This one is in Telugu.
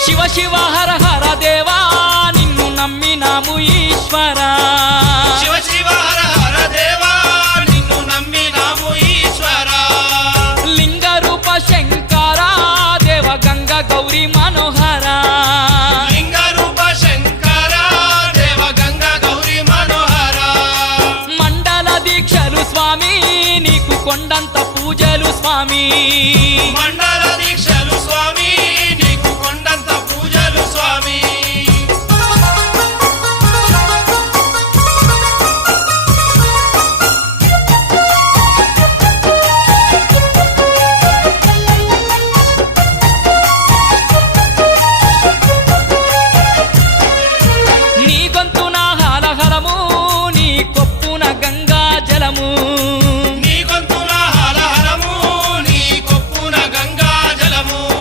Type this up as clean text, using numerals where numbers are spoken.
శివ శివ హర హర దేవా నిన్ను నమ్మినాము ఈశ్వరా శివ శివ హర హర దేవా నిన్ను నమ్మినాము ఈశ్వరా లింగ రూప శంకరా దేవ గంగ గౌరీ మనోహరా